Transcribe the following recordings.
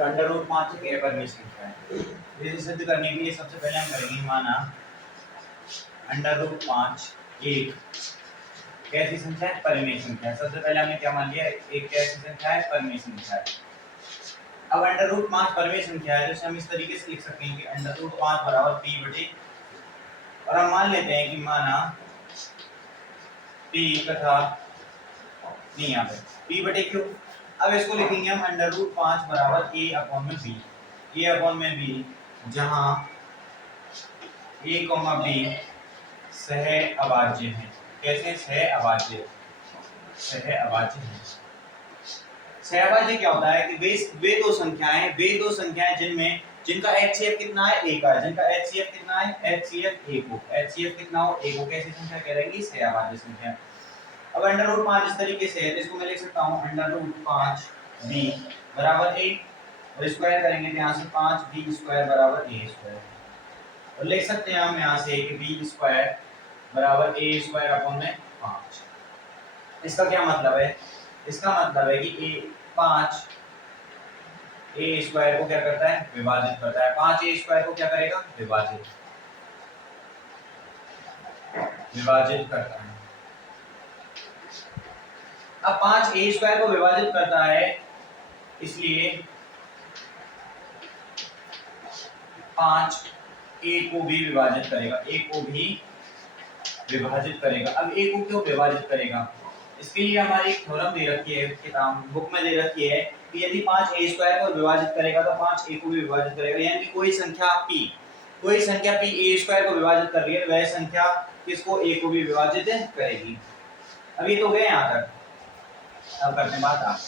तो under root 5 एक अपरिमेय संख्या है। इसे सिद्ध करने के लिए सबसे पहले हम करेंगे माना अंडर रूट 5 एक कैसी संख्या है? परिमेय संख्या है। सबसे पहले हमने क्या मान लिया? एक कैसी संख्या है? परिमेय संख्या है। अब अंडर रूट 5 परिमेय संख्या है, तो हम इस तरीके से लिख सकते हैं कि अंडर रूट 5 बराबर p बटे, और हम मान लेते हैं कि माना p तथा नहीं यहाँ पे p बटे q। अब इसको लिखेंगे हम अंडर रूट 5 बराबर a अपॉन में b, a अपॉन में b, जहां a कॉमा b सह अभाज्य है। कैसे सह अभाज्य? सह अभाज्य है। सहअभाज्य क्या होता है कि वे दो संख्याएं जिनमें जिनका HCF कितना है? एक है। जिनका HCF कितना है? HCF एक हो। HCF कितना हो? एक हो। कैसी संख्या कहलाएगी? सहअभाज्य संख्या। अब अंडर रूट 5 इस तरीके से है, तो इसको मैं लिख सकता हूं अंडर रूट 5b बराबर a, और स्क्वायर करेंगे तो यहां से 5b स्क्वायर बराबर a स्क्वायर, और लिख सकते हैं हम यहां से कि b स्क्वायर बराबर a स्क्वायर अपॉन में 5। इसका क्या मतलब है? इसका मतलब है कि 5 a स्क्वायर को क्या करता है? विभाजित करता है। 5 a स्क्वायर को क्या करेगा? विभाजित करता है। अब 5 a स्क्वायर को विभाजित करता है, इसलिए 5 a को भी विभाजित करेगा। a को भी विभाजित करेगा। अब a को क्यों विभाजित करेगा? इसके लिए हमारी एक थ्योरम दे रखी है, किताब बुक में दे रखी है कि यदि 5 a स्क्वायर को विभाजित करेगा तो 5 a को भी विभाजित करेगा। यानी कि कोई संख्या p a स्क्वायर को विभाजित कर रही है, वह संख्या किसको? a को भी विभाजित करेगी। अब ये तो गए यहाँ तक। अब करते हैं बात आप।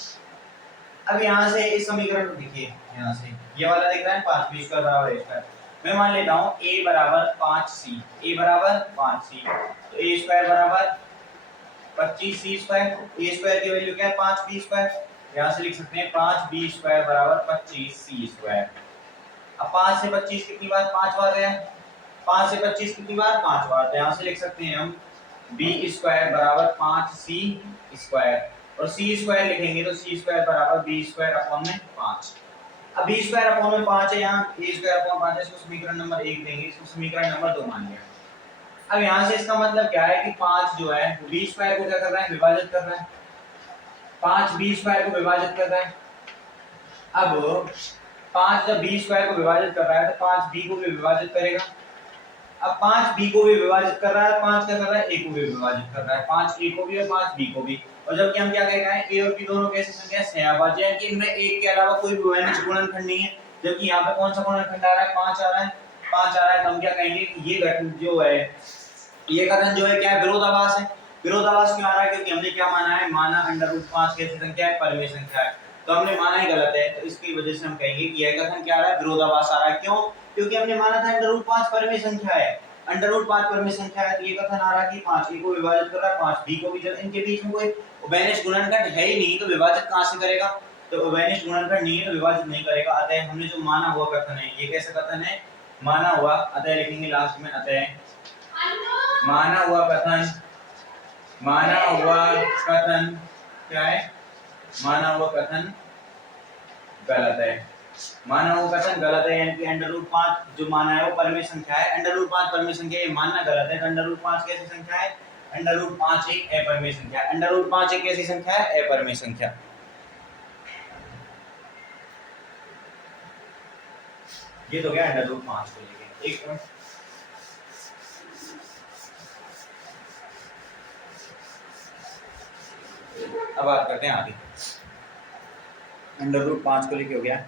अब यहाँ से इस समीकरण को देखिए, यहाँ से ये वाला दिख रहा है 5b स्क्वायर बराबर a स्क्वायर। मैं मान लेता हूँ a बराबर 5c, a बराबर 5c, तो a स्क्वायर बराबर 25c स्क्वायर। a स्क्वायर की वैल्यू क्या है? 5b square. यहाँ से लिख सकते हैं 5b स्क्वायर बराबर 25c स्क्वायर। अब 5 से 25 कितनी बार? 5 बार गया। 5 से 25 कितनी बार? 5 बार। तो यहाँ से लिख सकते हैं हम b स्क्वायर बराबर 5c स्क्वायर, और c स्क्वायर लिखेंगे तो c स्क्वायर बराबर b स्क्वायर अपॉन में 5। अब b स्क्वायर अपॉन में 5 है, यहाँ a स्क्वायर अपॉन 5 है, इसको समीकरण नंबर 1 देंगे, इसको समीकरण नंबर 2 मान लिया। अब यहाँ से इसका मतलब क्या है कि 5 जो है वो b स्क्वायर को क्या कर रहा है? विभाजित कर रहा है। 5 b स्क्वायर को विभाजित कर रहा है। अब 5 जब b स्क्वायर को विभाजित कर रहा है तो 5 b को भी विभाजित करेगा। अब 5 b को भी विभाजित कर रहा है, 5 क्या कर रहा है? a को भी विभाजित कर रहा है। 5 a को भी और 5 b को भी। और जबकि हम क्या कह रहे हैं? a और b दोनों कैसी संख्या है? सहअभाज्य है कि इनमें एक के अलावा कोई भी वैनिष्ठ गुणनखंड नहीं है। जबकि यहाँ पे कौन सा गुणनखंड आ रहा है? 5 आ रहा है। 5 आ रहा है तो हम क्या कहेंगे कि ये घटन जो है, ये कथन जो है क्या है? विरोधाभास है। विरोधाभास क्यों आ रहा है? क्योंकि हमने क्या माना है? माना अंडर रूट 5 कैसी संख्या है? परिमेय संख्या है। तो हमने माना ही गलत है, तो इसकी वजह से हम कहेंगे कि यह कथन क्या आ रहा है? विरोधाभास आ रहा है। क्यों? क्योंकि हमने माना था अंडर रूट 5 परिमेय संख्या है। अंडर रूट 5 परिमेय संख्या है, तो ये कथन आ रहा है कि 5 a को विभाजित कर रहा है, 5 b को भी। जब इनके बीच में कोई वैनिष्ठ गुणनखंड है ही नहीं तो विभाजित कहां से करेगा? तो वैनिष्ठ गुणनखंड नहीं है तो विभाजित नहीं करेगा। अतः हमने जो माना हुआ कथन है, ये कैसा कथन है? माना हुआ। अतः लिखेंगे लास्ट में अतः माना हुआ कथन क्या है? माना हुआ कथन गलत है। माना हुआ कथन गलत है, यानी कि अंडर रूट 5 जो माना है वो परिमेय संख्या है। अंडर रूट 5 परिमेय संख्या ये मानना गलत है। अंडर रूट 5 कैसी संख्या है? अंडर रूट 5 एक अपरिमेय संख्या है। अंडर रूट 5 एक कैसी संख्या है? अपरिमेय संख्या। ये तो क्या अंडर रूट 5 को लेके एक मिनट। अब बात करते हैं आगे। अंडर रूट 5 को लेके हो गया।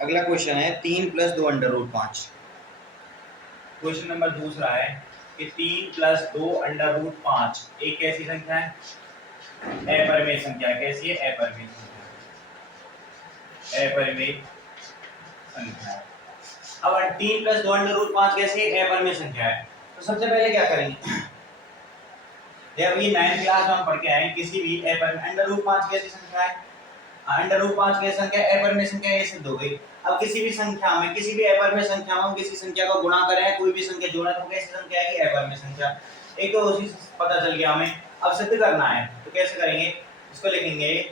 अगला क्वेश्चन है 3 + 2 अंडर रूट 5। क्वेश्चन नंबर दूसरा है कि 3 + 2 अंडर रूट 5 एक कैसी संख्या है? अपरिमेय संख्या। कैसी है? अपरिमेय संख्या। अपरिमेय संख्या। अब 3 + 2 अंडर रूट 5 कैसी है? अपरिमेय संख्या है। तो सबसे पहले क्या करेंगे? जब ये 9th क्लास में हम पढ़ के आए, किसी भी अपरिमेय अंडर रूट 5 कैसी संख्या है? अंडर रूट 5 कैसी संख्या है? अपरिमेय संख्या। ये सिद्ध हो गई। अब किसी भी संख्या में, किसी भी अपरिमेय संख्या में हम किसी संख्या को गुणा करें, कोई भी संख्या जोड़ें, तो कैसी संख्या है? अपरिमेय संख्या। एक तो उसी से पता चल गया हमें। अब सिद्ध करना है तो कैसे करेंगे? इसको लिखेंगे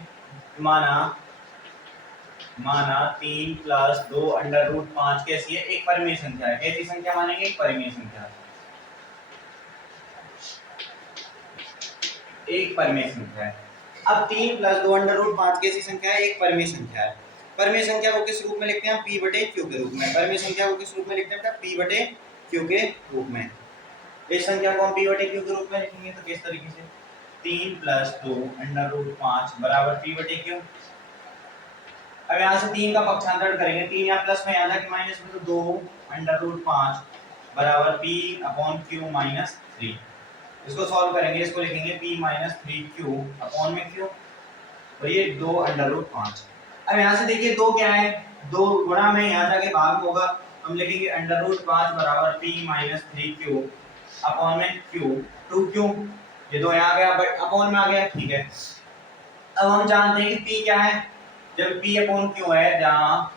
माना माना 3 प्लस 2 अंडर रूट 5 कैसी है? एक परिमेय संख्या है। कैसी संख्या मानेंगे? एक परिमेय संख्या, एक परिमेय संख्या है। अब 3 प्लस 2 अंडर रूट 5 कैसी संख्या है? एक परिमेय संख्या है। परिमेय संख्या को किस रूप में लिखते हैं? p बटे q के रूप में। परिमेय संख्या को किस रूप में लिखते हैं बेटा? p बटे q के रूप में। इस संख्या को हम p बटे q के रूप में लिखेंगे तो किस तरीके से? 3 प्लस 2 अंडर रूट 5 बराबर p बटे q। अब यहाँ से 3 का पक्षांतरण करेंगे, 3 यहाँ प्लस में आधा कि माइनस में, तो 2 अंडर रूट 5 बराबर p अपॉन q माइनस 3। इसको सॉल्व करेंगे, इसको लिखेंगे p माइनस 3q अपॉन में q, और ये 2 अंडर रूट 5। अब यहाँ से देखिए 2 क्या है? 2 गुणा में यहाँ जाके भाग होगा, हम लिखेंगे अंडर रूट 5 बराबर p माइनस 3q अपॉन में q 2q। ये 2 यहाँ गया बट अपॉन में आ गया, ठीक है। अब हम जानते हैं कि p क्या है? जब p अपॉन q है, जहाँ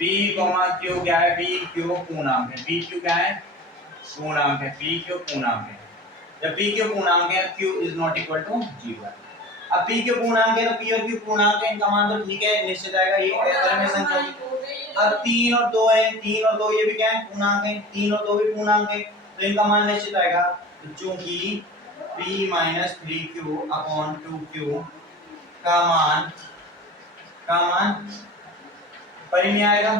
p q क्या है? p q पूर्णांक है। p q क्या है? पूर्णांक है। p q पूर्णांक है। जब p q पूर्णांक है, q is not equal to 0 है। अब p q पूर्णांक है तो p और q पूर्णांक है, इनका मान तो ठीक है, निश्चित आएगा, ये परिमेय संख्या है। अब 3 और 2 है, 3 और 2 ये भी क्या है? पूर्णांक है। 3 और 2 भी पूर्णांक है, तो इनका मान निश्चित आएगा। तो चूंकि p minus 3q upon 2q का मान परिमेय आएगा,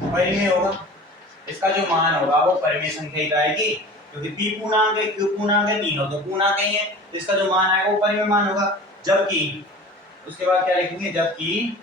परिमेय होगा। इसका जो मान होगा वो परिमेय संख्या ही आएगी, क्योंकि p पूर्णांक है, q पूर्णांक है, तीनों तो पूर्णांक ही है, तो इसका जो मान आएगा वो परिमेय मान होगा। जबकि उसके बाद क्या लिखेंगे? जबकि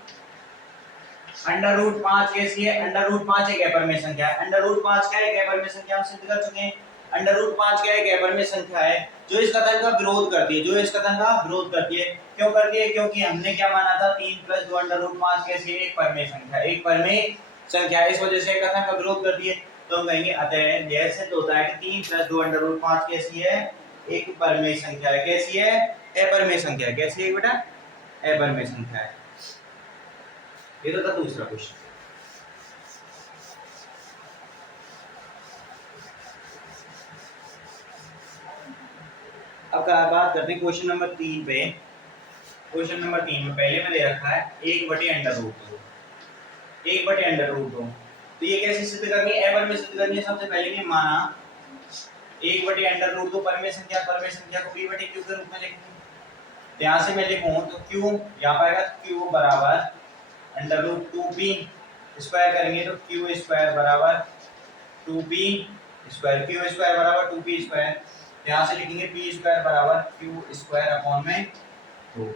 अंडर रूट 5 कैसी है? अंडर रूट 5 एक अपरिमेय संख्या है। अंडर रूट 5 क्या है? एक अपरिमेय संख्या, हम सिद्ध कर चुके हैं। अंडर रूट 5 क्या है? एक अपरिमेय संख्या है जो इस कथन का विरोध करती है, जो इस कथन का विरोध करती है। क्यों करती है? क्योंकि हमने क्या माना था? 3 प्लस 2 अंडर रूट 5 कैसी है? एक परिमेय संख्या, एक परिमेय संख्या, इस वजह से कथन का विरोध करती है। तो हम कहेंगे अतः यह सिद्ध होता है कि 3 प्लस 2 अंडर रूट 5 कैसी है? एक परिमेय संख्या है। कैसी है? अपरिमेय संख्या है। कैसी है बेटा? अपरिमेय संख्या है। ये तो था दूसरा क्वेश्चन। अब बात करते हैं क्वेश्चन नंबर 3 पे। क्वेश्चन नंबर 3 में पहले में दे रखा है 1/√2, 1/√2। तो ये कैसे सिद्ध करनी है? अपरिमेय सिद्ध करनी है। सबसे पहले में माना 1/√2 परिमेय संख्या, परिमेय संख्या को p/q के रूप में लिखेंगे। तो यहाँ से मैं लिखूं तो q यहाँ पर आएगा, q बराबर √2p स्क्वायर करेंगे तो q स्क्वायर बराबर 2p स्क्वायर, q स्क्वायर बराबर 2p स्क्वायर। यहाँ से लिखेंगे p स्क्वायर बराबर q स्क्वायर अपॉन में 2।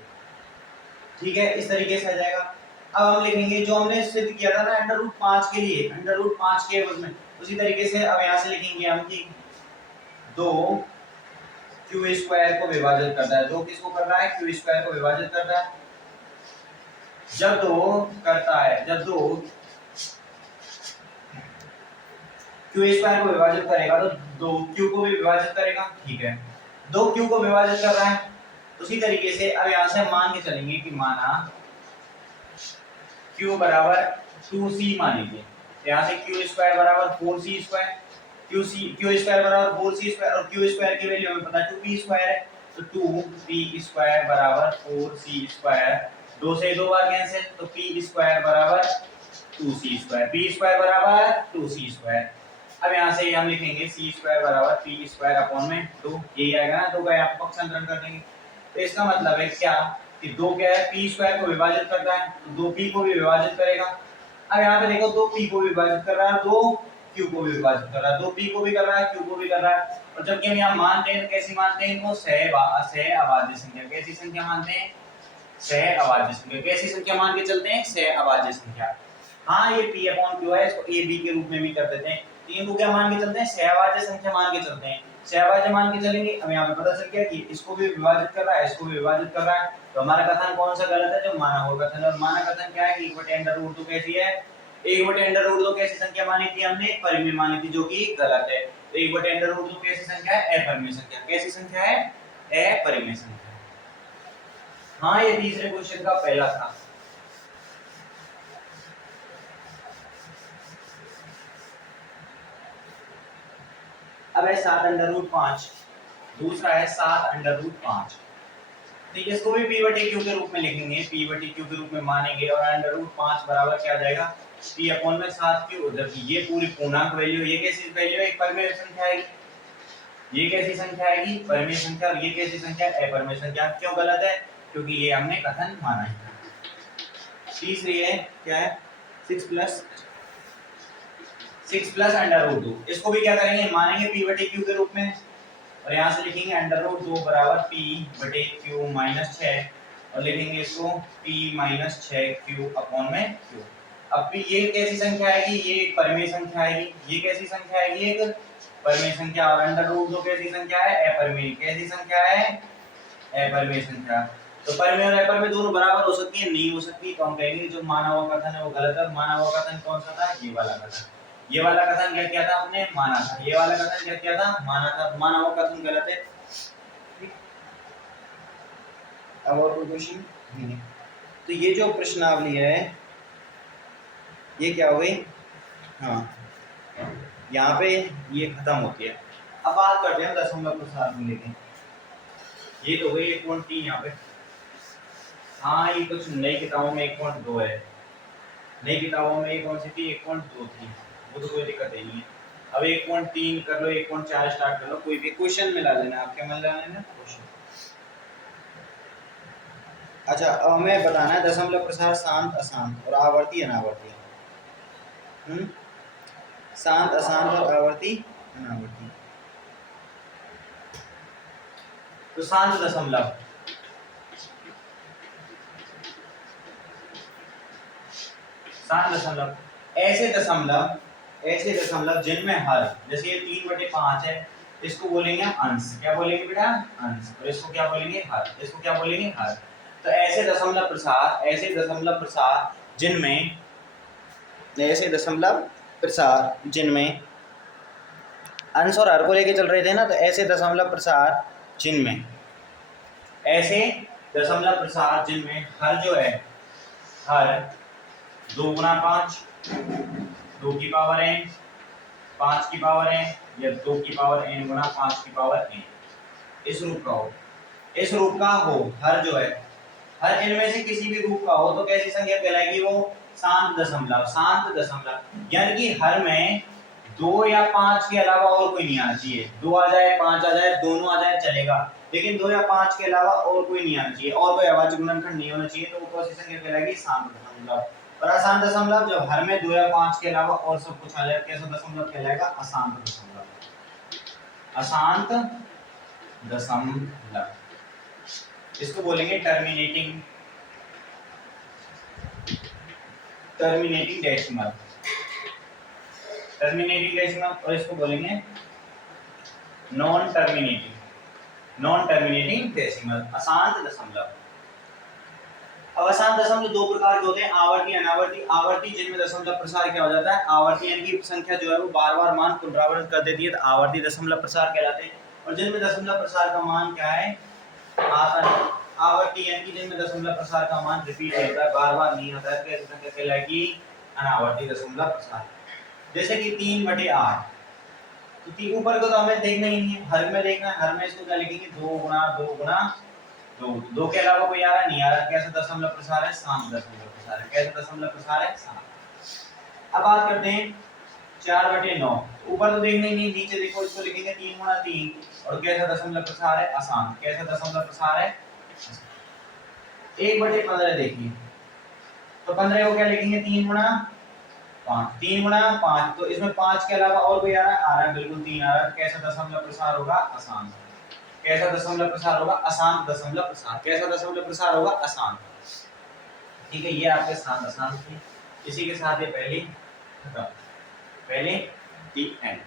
ठीक है, इस तरीके से आ जाएगा। अब हम लिखेंगे जो हमने सिद्ध किया था ना अंडर रूट 5 के लिए, अंडर रूट 5 के एवज में, उसी तरीके से अब यहाँ से लिखेंगे हम कि 2 q स्क्वायर को विभाजित करता है। 2 किसको कर रहा है? q स्क्वायर को विभाजित करता है। जब 2 करता है, जब 2 q स्क्वायर को विभाजित करेगा तो 2 q को भी विभाजित करेगा। ठीक है, 2 q को विभाजित कर रहा है। उसी तरीके से अब यहाँ से मान के चलेंगे कि माना q बराबर 2c मान लीजिए, यहाँ से q स्क्वायर बराबर 4c स्क्वायर, q स्क्वायर बराबर 4c स्क्वायर, और q स्क्वायर की वैल्यू हमें पता है 2p स्क्वायर है, तो 2p स्क्वायर बराबर 4c स्क्वायर, 2 से 2 बार कैंसिल, तो p स्क्वायर बराबर 2c स्क्वायर, p स्क्वायर बराबर 2c स्क्वायर। अब यहाँ से हम लिखेंगे c स्क्वायर बराबर p स्क्वायर अपॉन में 2, यही आएगा ना, 2 का यहाँ पक्षांतरण कर देंगे। तो इसका मतलब है क्या कि 2 क्या है? p स्क्वायर को विभाजित करता है, तो 2p को भी विभाजित करेगा। अब यहाँ पे देखो 2p को भी विभाजित कर रहा है, 2q को भी विभाजित कर रहा है, 2p को भी कर रहा है, q को भी कर रहा है। और जबकि हम यहाँ मानते हैं तो कैसी मानते हैं इनको? सह अभाज्य संख्या। कैसी संख्या मानते हैं? सह अभाज्य संख्या। कैसी संख्या मान के चलते हैं? सह अभाज्य संख्या। हाँ, ये p अपॉन q है, इसको a b के रूप में भी कर देते हैं। तीन को क्या मान के चलते हैं? सहअभाज्य संख्या मान के चलते हैं। सहअभाज्य मान के चलेंगे, अब यहाँ पे पता चल गया कि इसको भी विभाजित कर रहा है, इसको भी विभाजित कर रहा है, तो हमारा कथन कौन सा गलत है? जो माना हुआ कथन। और माना कथन क्या है कि 1/√2 कैसी है? 1/√2 कैसी संख्या मानी थी हमने? परिमेय मानी थी, जो कि गलत है। तो 1/√2 कैसी संख्या है? अपरिमेय संख्या। कैसी संख्या है? अपरिमेय संख्या। हाँ, ये तीसरे क्वेश्चन का पहला था। अब है 7/5, दूसरा है 7/5। तो इसको भी p बटे q के रूप में लिखेंगे, p बटे q के रूप में मानेंगे और अंडर रूट 5 बराबर क्या आ जाएगा p अपॉन में 7q। जबकि ये पूरी पूर्णांक वैल्यू, ये कैसी वैल्यू है, एक परिमेय संख्या है, ये कैसी संख्या आएगी, परिमेय संख्या, और ये कैसी संख्या है, अपरिमेय संख्या। क्यों गलत है, क्योंकि ये हमने कथन माना है। तीसरी है क्या है 6 प्लस अंडर रूट 2, इसको भी क्या करेंगे, मानेंगे p बटे q के रूप में और यहाँ से लिखेंगे अंडर रूट 2 बराबर p बटे q माइनस 6 और लिखेंगे इसको p माइनस 6q अपॉन में q। अब भी ये कैसी संख्या आएगी, ये एक परिमेय संख्या आएगी, ये कैसी संख्या आएगी, एक परिमेय संख्या, और अंडर रूट 2 कैसी संख्या है, अपरिमेय। कैसी संख्या है, अपरिमेय संख्या। तो परिमेय और अपरिमेय दोनों बराबर हो सकती है, नहीं हो सकती, तो हम कहेंगे जो माना हुआ कथन है वो गलत है। माना हुआ कथन कौन सा था, ये वाला कथन। ये वाला कथन क्या किया था आपने, माना था। ये वाला कथन क्या किया था, माना था। माना हुआ कथन गलत है। अब और कोई क्वेश्चन नहीं। तो ये जो प्रश्नावली है ये क्या हो गई, हाँ यहाँ पे ये खत्म होती है। अब बात करते हैं दशमलव प्रसार में लेके। ये तो गई 1.3 यहाँ पे। हाँ ये कुछ नई किताबों में 1.2 है, नई किताबों में कौन सी थी, 1.2 थी, वो तो कोई दिक्कत ही नहीं है। अब 1.3 कर लो, 1.4 स्टार्ट कर लो, कोई भी क्वेश्चन में ला लेना, आपके मन ला लेना क्वेश्चन। अच्छा अब हमें बताना है दशमलव प्रसार शांत अशांत और आवर्ती अनावर्ती। शांत अशांत और आवर्ती अनावर्ती। तो शांत दशमलव, शांत दशमलव ऐसे दशमलव जिनमें हर, जैसे ये 3/5 है, इसको बोलेंगे अंश। क्या बोलेंगे बेटा, अंश। और इसको क्या बोलेंगे, हर। इसको क्या बोलेंगे, हर। तो ऐसे दशमलव प्रसार जिनमें, ऐसे दशमलव प्रसार जिनमें अंश और हर को लेके चल रहे थे ना, तो ऐसे दशमलव प्रसार जिनमें, ऐसे दशमलव प्रसार जिनमें हर जो है, हर 2 गुना 5, 2 की पावर n, 5 की पावर n, या 2 की पावर n गुना 5 की पावर n, इस रूप का हो, इस रूप का हो। हर जो है, हर इनमें से किसी भी रूप का हो तो कैसी संख्या कहलाएगी, वो शांत दशमलव। शांत दशमलव यानी कि हर में 2 या 5 के अलावा और कोई नहीं आना चाहिए। 2 आ जाए, 5 आ जाए, दोनों आ जाए चलेगा, लेकिन 2 या 5 के अलावा और कोई नहीं आना चाहिए, और कोई अभाज्य गुणनखंड नहीं होना चाहिए, तो वो कौन सी संख्या कहलाएगी, शांत दशमलव। और अशांत दशमलव जब हर में 2 या 5 के अलावा और सब कुछ आ जाए, कैसा दशमलव कहलाएगा, अशांत दशमलव। अशांत दशमलव, इसको बोलेंगे टर्मिनेटिंग डेसिमल, टर्मिनेटिंग डेसिमल, और इसको बोलेंगे नॉन टर्मिनेटिंग डेसिमल, अशांत दशमलव। अब अशांत दशमलव दो प्रकार के होते हैं, आवर्ती अनावर्ती। आवर्ती जिनमें दशमलव प्रसार क्या हो जाता है, आवर्ती यानी कि संख्या जो है वो बार-बार मान पुनरावृत्त कर देती है, तो आवर्ती दशमलव प्रसार कहलाते हैं। और जिनमें दशमलव प्रसार का मान क्या है, आता है। आवर्ती यानी कि जिनमें दशमलव प्रसार का मान रिपीट होता है, बार-बार नहीं आता है, कैसी संख्या कहलाएगी, अनावर्ती दशमलव प्रसार। जैसे कि 3/8, तो ऊपर को तो हमें देखना ही नहीं है, हर में देखना है। हर में इसको क्या लिखेंगे, 2 गुना 2 गुना 2, 2 के अलावा कोई आ रहा नहीं आ रहा, कैसा दशमलव प्रसार है, शांत दशमलव प्रसार है। कैसा दशमलव प्रसार है, शांत। अब बात करते हैं 4/9, ऊपर तो देखना ही नहीं, नीचे देखो, इसको लिखेंगे 3 गुना 3, और कैसा दशमलव प्रसार है, अशांत। कैसा दशमलव प्रसार है, 1/15 देखिए, तो 15 को क्या लिखेंगे, 3 गुना 5, 3 गुना 5, तो इसमें 5 के अलावा और कोई आ रहा है, बिल्कुल 3 आ रहा है, कैसा दशमलव प्रसार होगा, अशांत। कैसा दशमलव प्रसार होगा, अशांत दशमलव प्रसार। कैसा दशमलव प्रसार होगा, अशांत। ठीक है, ये आपके शांत अशांत थे। इसी के साथ ये पहली खत्म, पहले दी एंड।